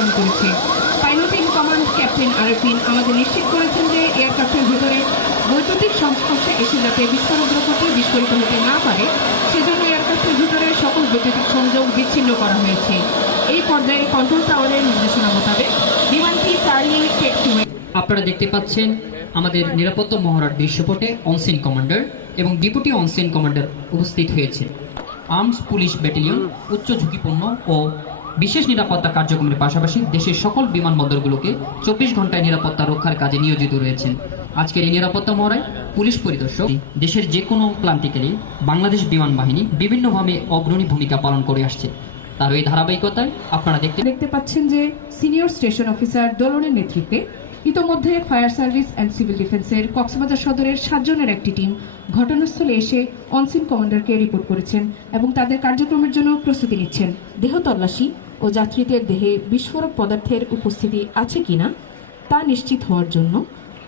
প্রেরণ করেছে। Pilot in command captain Arfin আমাদের নিশ্চিত করেছেন যে এয়ারক্রাফটের ভেতরে বৈদ্যুতিক সংস্পর্শে এসে যাতে বিস্ফোরক দ্রব্যটি বিস্ফোরিত হতে না পারে, সেজন্য এয়ারক্রাফটের ভিতরে সকল বৈদ্যুতিক সংযোগ বিচ্ছিন্ন করা হয়েছে। এই পর্যায়ে কন্ট্রোল টাওয়ারের নির্দেশনা মোতাবেক বিমানটি চার্লি আপনারা দেখতে পাচ্ছেন আমাদের নিরাপত্তা মহড়ার দৃশ্যপটে অনসেন কমান্ডার এবং ডিপুটি অনসেন কমান্ডার উপস্থিত হয়েছে আর্মস পুলিশ ব্যাটালিয়ন, উচ্চ ঝুঁকিপূর্ণ ও বিশেষ নিরাপত্তা কার্যক্রমের পাশাপাশি দেশের সকল বিমানবন্দরগুলোকে চব্বিশ ঘন্টায় নিরাপত্তা রক্ষার কাজে নিয়োজিত রয়েছেন। আজকের এই নিরাপত্তা মহড়ায় পুলিশ পরিদর্শক, দেশের যে কোনো ক্লান্তিকালে বাংলাদেশ বিমান বাহিনী বিভিন্নভাবে অগ্রণী ভূমিকা পালন করে আসছে। তার এই ধারাবাহিকতায় আপনারা দেখতে দেখতে পাচ্ছেন যে সিনিয়র স্টেশন অফিসার দোলনের নেতৃত্বে ইতোমধ্যে ফায়ার সার্ভিস অ্যান্ড সিভিল ডিফেন্সের কক্সবাজার সদরের সাতজনের একটি টিম ঘটনাস্থলে এসে অনসিন কমান্ডারকে রিপোর্ট করেছেন এবং তাদের কার্যক্রমের জন্য প্রস্তুতি নিচ্ছেন। দেহ তল্লাশি ও যাত্রীদের দেহে বিস্ফোরক পদার্থের উপস্থিতি আছে কিনা তা নিশ্চিত হওয়ার জন্য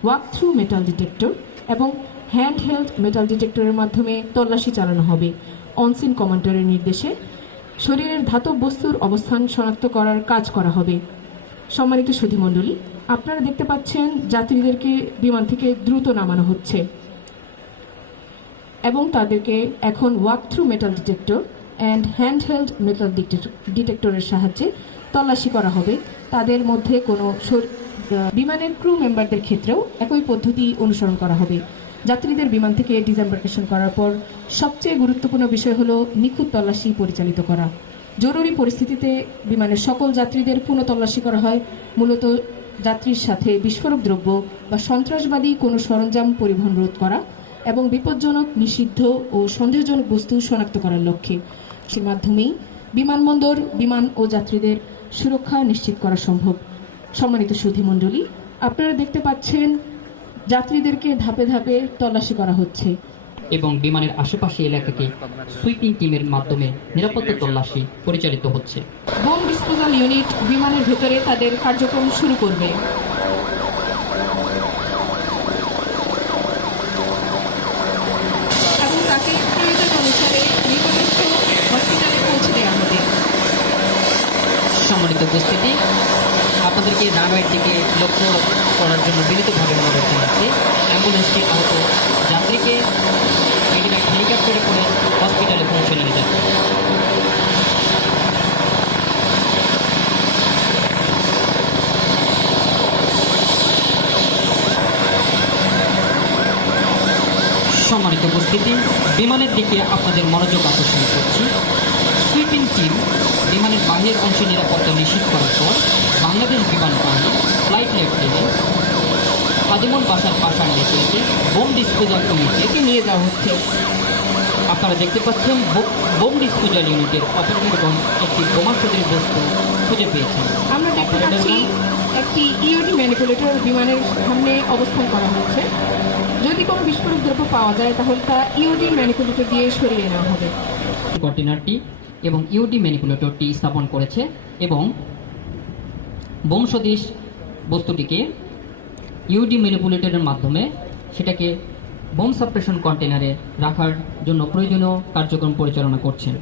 ওয়াক থ্রু মেটাল ডিটেক্টর এবং হ্যান্ড হেল্ড মেটাল ডিটেক্টরের মাধ্যমে তল্লাশি চালানো হবে। অনসিন কমান্ডারের নির্দেশে শরীরের ধাতব বস্তুর অবস্থান শনাক্ত করার কাজ করা হবে। সম্মানিত সুধীমণ্ডলী, আপনারা দেখতে পাচ্ছেন যাত্রীদেরকে বিমান থেকে দ্রুত নামানো হচ্ছে এবং তাদেরকে এখন walk through metal detector and handheld metal ডিটেক্টরের সাহায্যে তল্লাশি করা হবে। তাদের মধ্যে কোনো বিমানের ক্রু মেম্বারদের ক্ষেত্রেও একই পদ্ধতি অনুসরণ করা হবে। যাত্রীদের বিমান থেকে ডিসএম্বার্কেশন করার পর সবচেয়ে গুরুত্বপূর্ণ বিষয় হলো নিখুঁত তল্লাশি পরিচালিত করা। জরুরি পরিস্থিতিতে বিমানের সকল যাত্রীদের পুনঃ তল্লাশি করা হয়। মূলত যাত্রীর সাথে বিস্ফোরক দ্রব্য বা সন্ত্রাসবাদী কোনো সরঞ্জাম পরিবহন রোধ করা এবং বিপজ্জনক, নিষিদ্ধ ও সন্দেহজনক বস্তু শনাক্ত করার লক্ষ্যে। সে মাধ্যমেই বিমানবন্দর বিমান ও যাত্রীদের সুরক্ষা নিশ্চিত করা সম্ভব। সম্মানিত সুধীমণ্ডলী আপনারা দেখতে পাচ্ছেন যাত্রীদেরকে ধাপে ধাপে তল্লাশি করা হচ্ছে। এবং বিমানের আশেপাশে এলাকাকে সুইপিং টিমের মাধ্যমে নিরাপত্তা তল্লাশি পরিচালিত হচ্ছে। বোম ডিসপোজাল ইউনিট বিমানের ভেতরে তাদের কার্যক্রম শুরু করবে এবং তাকে প্রয়োজন অনুসারে নিকটস্থ হসপিটালে পৌঁছে দেওয়া হবে সম্মানিত উপস্থিতি আপনাদেরকে রানওয়ের দিকে লক্ষ্য করার জন্য বিনীতভাবে অনুরোধ জানাচ্ছি। অ্যাম্বুলেন্সটি আহত। যাত্রীকে মেডিকেল হেলিকপ্টারে করে হসপিটালে পৌঁছে নিয়ে যাচ্ছে সম্মানিত উপস্থিতি, বিমানের দিকে আপনাদের মনোযোগ আকর্ষণ করছি। সুইপিং টিম বিমানের বাহিরের অংশে নিরাপত্তা নিশ্চিত করার পর বাংলাদেশ বিমান বাহিনী ফ্লাইট লেফটেন্যান্ট খাদিমুল বাসার পাশার নেতৃত্বে বোম ডিসপোজাল ইউনিটে একে নিয়ে যাওয়া হচ্ছে। আপনারা দেখতে পাচ্ছেন বোম ডিসপোজাল ইউনিটের অপারেটরগণ একটি বোমা সদৃশ বস্তু খুঁজে পেয়েছেন। আমরা দেখতে পাচ্ছি একটি ইওডি ম্যানিপুলেটর বিমানের সামনে অবস্থান করা হয়েছে যদি কোনো বিস্ফোরক দ্রব্য পাওয়া যায় তাহলে তা ইওডি ম্যানিপুলেটর দিয়ে সরিয়ে নেওয়া হবে। কন্টেনারটি এবং ইউডি ম্যানিপুলেটরটি স্থাপন করেছে এবং বংশদেশ বস্তুটিকে ইউডি ম্যানিপুলেটরের মাধ্যমে সেটাকে বোম সাপ্রেশন কন্টেনারে রাখার জন্য প্রয়োজনীয় কার্যক্রম পরিচালনা করছেন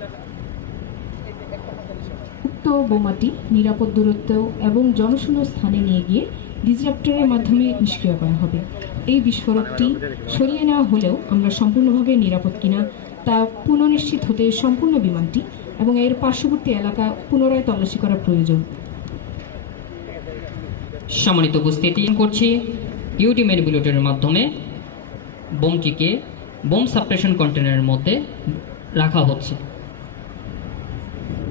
উক্ত বোমাটি নিরাপদ দূরত্ব এবং জনশূন্য স্থানে নিয়ে গিয়ে ডিসরাপ্টরের মাধ্যমে নিষ্ক্রিয় করা হবে। এই বিস্ফোরকটি সরিয়ে নেওয়া হলেও আমরা সম্পূর্ণভাবে নিরাপদ কিনা তা পুনঃনিশ্চিত হতে সম্পূর্ণ বিমানটি এবং এর পার্শ্ববর্তী এলাকা পুনরায় তল্লাশি করা প্রয়োজন। সম্মানিত উপস্থিতি, করছি ম্যানিপুলেটরের মাধ্যমে। বোমটিকে বোম সাপ্রেশন কন্টেনারের মধ্যে রাখা হচ্ছে।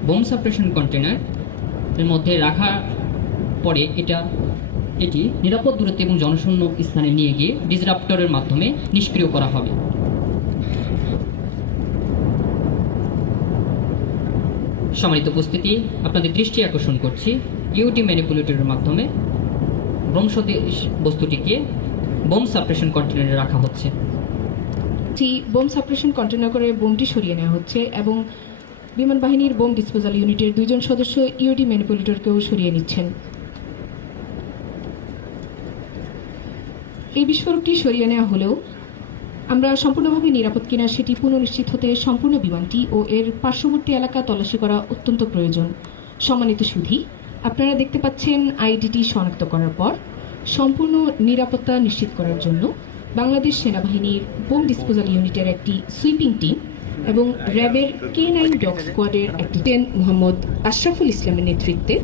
বোম সাপ্রেশন কন্টেনার এর মধ্যে রাখা পরে এটা, এটি নিরাপদ দূরত্ব এবং জনশূন্য স্থানে নিয়ে গিয়ে ডিসরাপ্টরের মাধ্যমে নিষ্ক্রিয় করা হবে। সম্মানিত উপস্থিতি, আপনাদের দৃষ্টি আকর্ষণ করছি ইউটি ম্যানিপুলেটরের মাধ্যমে সদৃশ বস্তুটিকে বোম সাপ্রেশন কন্টেনারে রাখা হচ্ছে। বোম সাপ্রেশন কন্টেনার করে বোমটি সরিয়ে নেওয়া হচ্ছে এবং বিমান বাহিনীর বোম ডিসপোজাল ইউনিটের দুইজন সদস্য ইওডি ম্যানিপুলেটরকেও সরিয়ে নিচ্ছেন। এই বিস্ফোরকটি সরিয়ে নেওয়া হলেও আমরা সম্পূর্ণভাবে নিরাপদ কিনা সেটি পুনঃনিশ্চিত হতে সম্পূর্ণ বিমানটি ও এর পার্শ্ববর্তী এলাকা তল্লাশি করা অত্যন্ত প্রয়োজন। সম্মানিত সুধী, আপনারা দেখতে পাচ্ছেন আইডিটি শনাক্ত করার পর সম্পূর্ণ নিরাপত্তা নিশ্চিত করার জন্য বাংলাদেশ সেনাবাহিনীর বোম ডিসপোজাল ইউনিটের একটি সুইপিং টিম এবং র্যাবের কে নাইন ডগ স্কোয়াডের একটি টেন মোহাম্মদ আশরাফুল ইসলামের নেতৃত্বে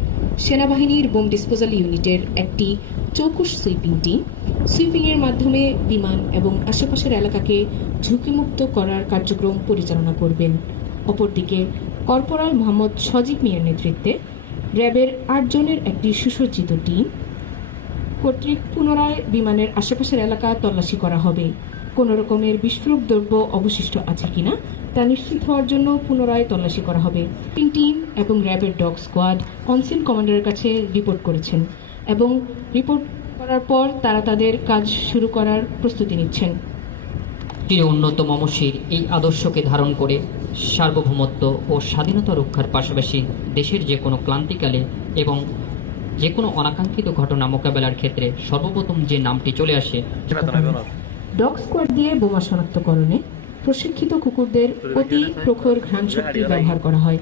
সেনাবাহিনীর বোম ডিসপোজাল ইউনিটের একটি চৌকুশ সুইপিং টিম সুইপিংয়ের মাধ্যমে বিমান এবং আশেপাশের এলাকাকে ঝুঁকিমুক্ত করার কার্যক্রম পরিচালনা করবেন। অপরদিকে, কর্পোরাল মোহাম্মদ সজীব মিয়ার নেতৃত্বে র্যাবের আটজনের একটি সুসজ্জিত টিম কর্তৃক পুনরায় বিমানের আশেপাশের এলাকা তল্লাশি করা হবে। কোনো রকমের বিস্ফোরক দ্রব্য অবশিষ্ট আছে কিনা তা নিশ্চিত হওয়ার জন্য পুনরায় তল্লাশি করা হবে। টিম এবং র্যাবের ডগ স্কোয়াড কনসিল কমান্ডারের কাছে রিপোর্ট করেছেন। এবং রিপোর্ট করার পর তারা তাদের কাজ শুরু করার প্রস্তুতি নিচ্ছেন। উন্নত মমশির এই আদর্শকে ধারণ করে সার্বভৌমত্ব ও স্বাধীনতা রক্ষার পাশাপাশি দেশের যে কোনো ক্লান্তিকালে এবং যে কোনো অনাকাঙ্ক্ষিত ঘটনা মোকাবেলার ক্ষেত্রে সর্বপ্রথম যে নামটি চলে আসে ডগ স্কোয়াড দিয়ে বোমা শনাক্তকরণে প্রশিক্ষিত কুকুরদের অতি প্রখর ঘ্রাণ শক্তি ব্যবহার করা হয়।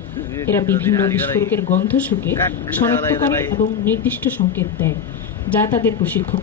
এরা বিভিন্ন বিস্ফোরকের গন্ধ শুকে শনাক্ত করে এবং নির্দিষ্ট সংকেত দেয়, যা তাদের প্রশিক্ষক